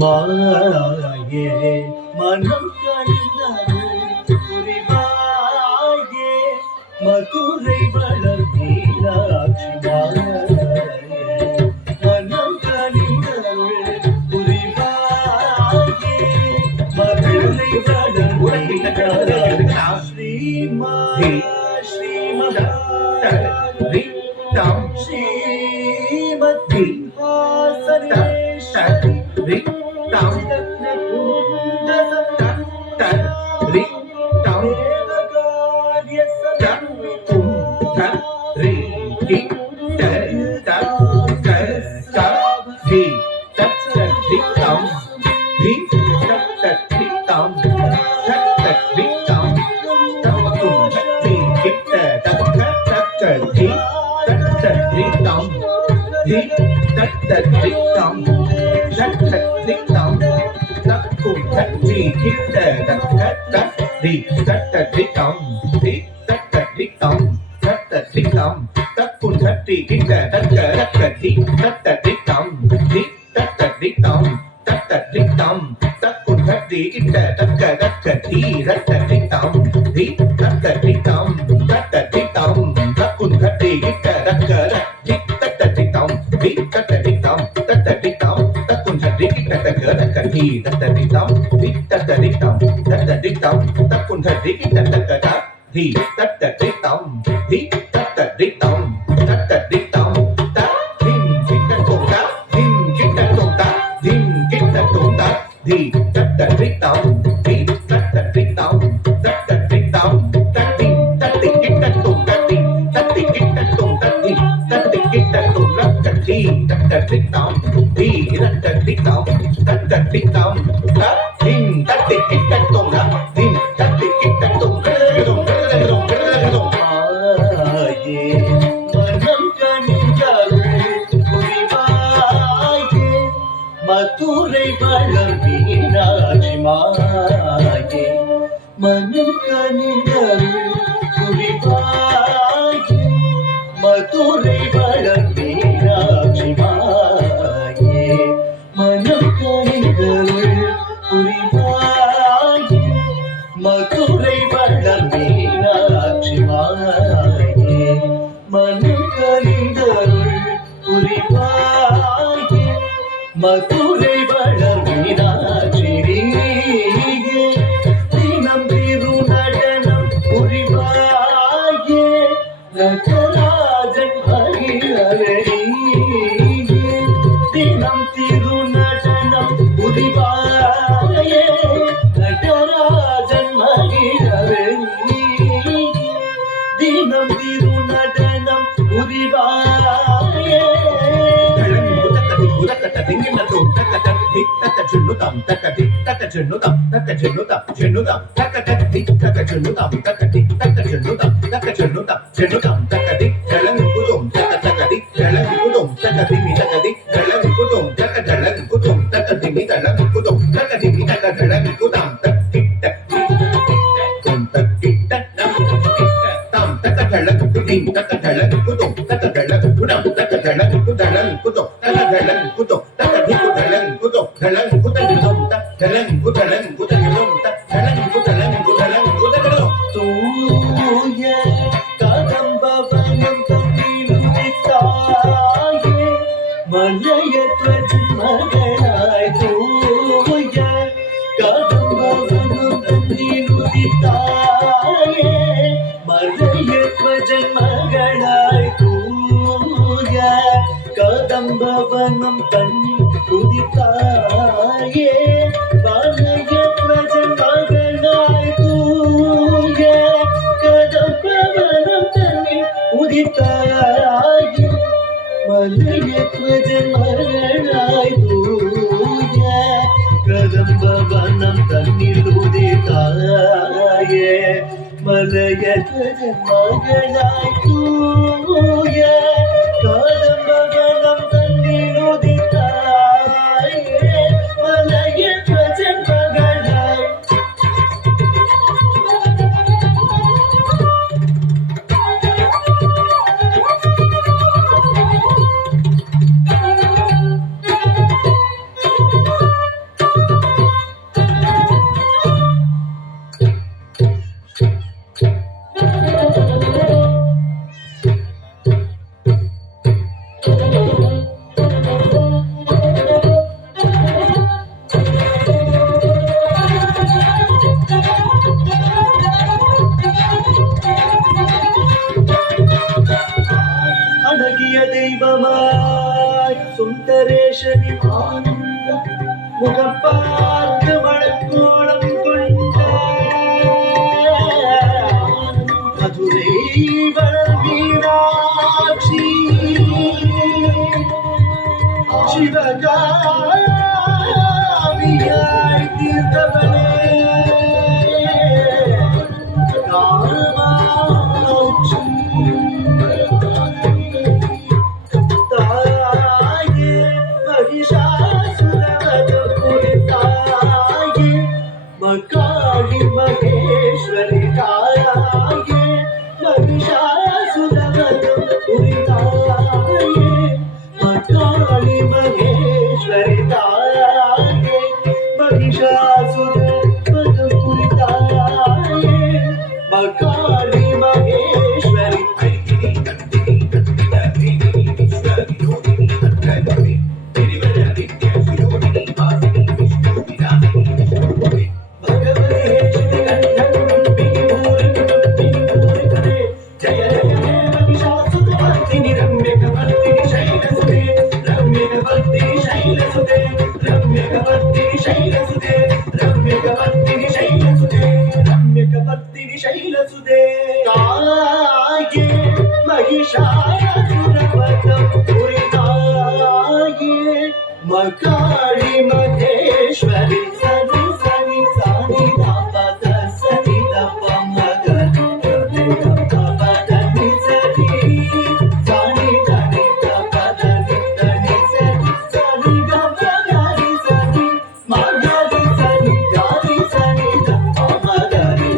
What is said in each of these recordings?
மாயே மனம் கண்டது புரிவாயே மதுரை வளர் மீனாட்சி மாயே மனம் கண்டது புரிவாயே மதுரை வளர் மீனாட்சி ஸ்ரீமதி ஹாசனேஸ்வரி மதுரை வளர் மீனாட்சி மாயே மனம் கனிந்தருள் புரிவாயே மதுரை வளர் மீனாட்சி மாயே மனம் கனிந்தருள் புரிவாயே மதுரை வளர் மீனாட்சி மாயே மனம் கனிந்தருள் புரிவாயே மதுரை வளர் மீனாட்சி தினம் திரு நடனம் புரிவாயே நடராஜன் மகிழடி தினம் திரு நடனம் புரிவாயே நடராஜன் மகிழடி தினம் திரு நடனம் புரிவாயே கதம்பவனம் தண்ணி உதித்தாயே மலையத்வஜன் மகளாய் தூய கதம்பவனம் தண்ணி உதித்தாயே மலையத்வஜன் மகளாய் தூய கதம்பவனம் தண்ணில் உதித்தாயே மலையத்வஜன் மகளாய் தூய கதம்பவனம் தண்ணில் உதித்தாயே மலையத்வஜன் மகளாய் சுந்தரேஷனி ஆனந்த முகம் பார்த்து மணக்கோலம் கொண்ட மதுரை வளர் மீனாட்சி சிவகாமியாய் தீர்த்தவனே காமாட்சி தாயே மகிஷாசுரவதம் புரிந்தாயே மகாளி மகேஸ்வரி தாயே மகிஷாசுரவதம் புரிந்தாயே மகாளி மகேஸ்வரி தாயே மகிஷாசுரவதம் புரிந்தாயே மகாளி மகேஸ்வரி ಶೈಲಸುದೆ ತಾಯೇ ಮಹಿಷಾಸುರವದಂ ಪುರಿತಾಯೇ ಮಕಾಳಿ ಮಹೇಶ್ವರಿ ಸನಿ ಸನಿ ಸನಿ ದಾಪ ಸನಿ ದಪ ಮಗ ದಪ ಧನಿ ಸರಿ ಸನಿ ಧನಿ ದಪ ಧನಿ ಧನಿ ಸರಿ ಸನಿ ಗಮ ಗಾರಿ ಸನಿ ಮಗರಿ ಸನಿ ಗಾರಿ ಸನಿ ದಪ ಮಗರಿ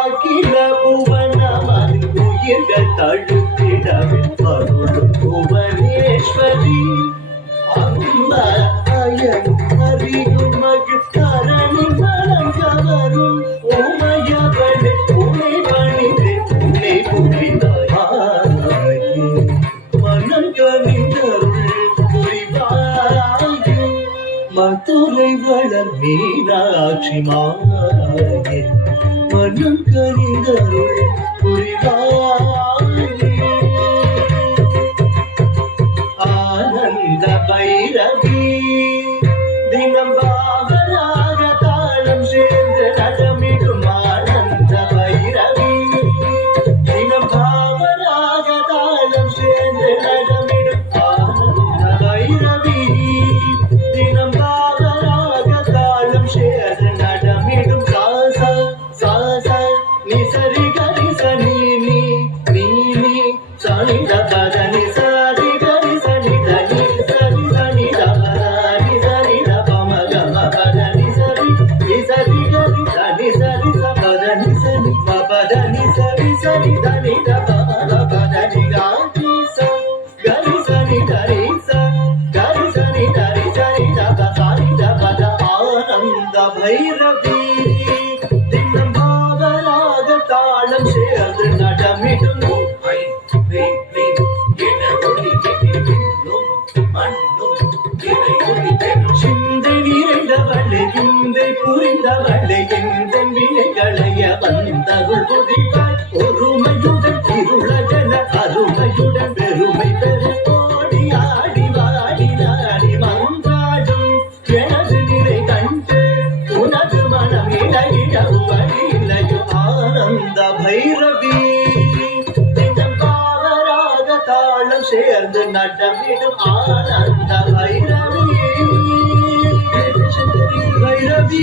ಅಖಿಲ ಭುವನ ಮರಿ ಉಯಿರ್கள் தழுத்திடவே அருளும் புவனேஸ்வரி அம்மா அயன் அறியும் மகிழ்கரணி மனம் கவரும் உமையவளே உமை பணிந்தே உன்னை புரிந்தாயே மனம் கனிந்தருள் புரிவாயே மதுரை வளர் மீனாட்சி மாயே மனம் கனிந்தருள் புரிவாயே ஆனந்த பைரவி தினம் பாவனாக தாளம் சேர்ந்து நடமிடும் ஆனந்த பைரவி தினம் பாவனாக தாளம் சேர்ந்து நடமிடும் ஆனந்த பைரவி தினம் பாவனாக தாளம் சேர்ந்து நடமிடும் சாசா சாசா நிசரி கரி சனி நீ நீ நீ சனி தபத நிசரி கரி சனி தனி சரி சனி தபத நிசரி தப மக மபத நிசரி நிசரி கரி சனி சரி சபத நிசரி மபத நிசரி சனி தனி தப மபத நிகாரி ச கரி சனி தரி ச கரி சனி தரி சனி தப சனி தபத ஆனந்த பைரவி தினம் பாவனாக தாளம் சேர்ந்து நடமிடும் சிந்தை நிறைந்தவளே விந்தை புரிந்தவளே எந்த வினைகளைய வந்தவள் புதிவாய் ஒருமையுடன் திருளகன அருமையுடன் பெருமை பெற ஓடி ஆடி வாடி நாடி மன்றாடும் எனது நிலை கண்டு உனது மனம் இடையிடவு வழியிலையோ ஆனந்த பைரவி தினம் பாவராக தாளம் சேர்ந்து நடமிடும் ஆனந்த பைரவி பைரவி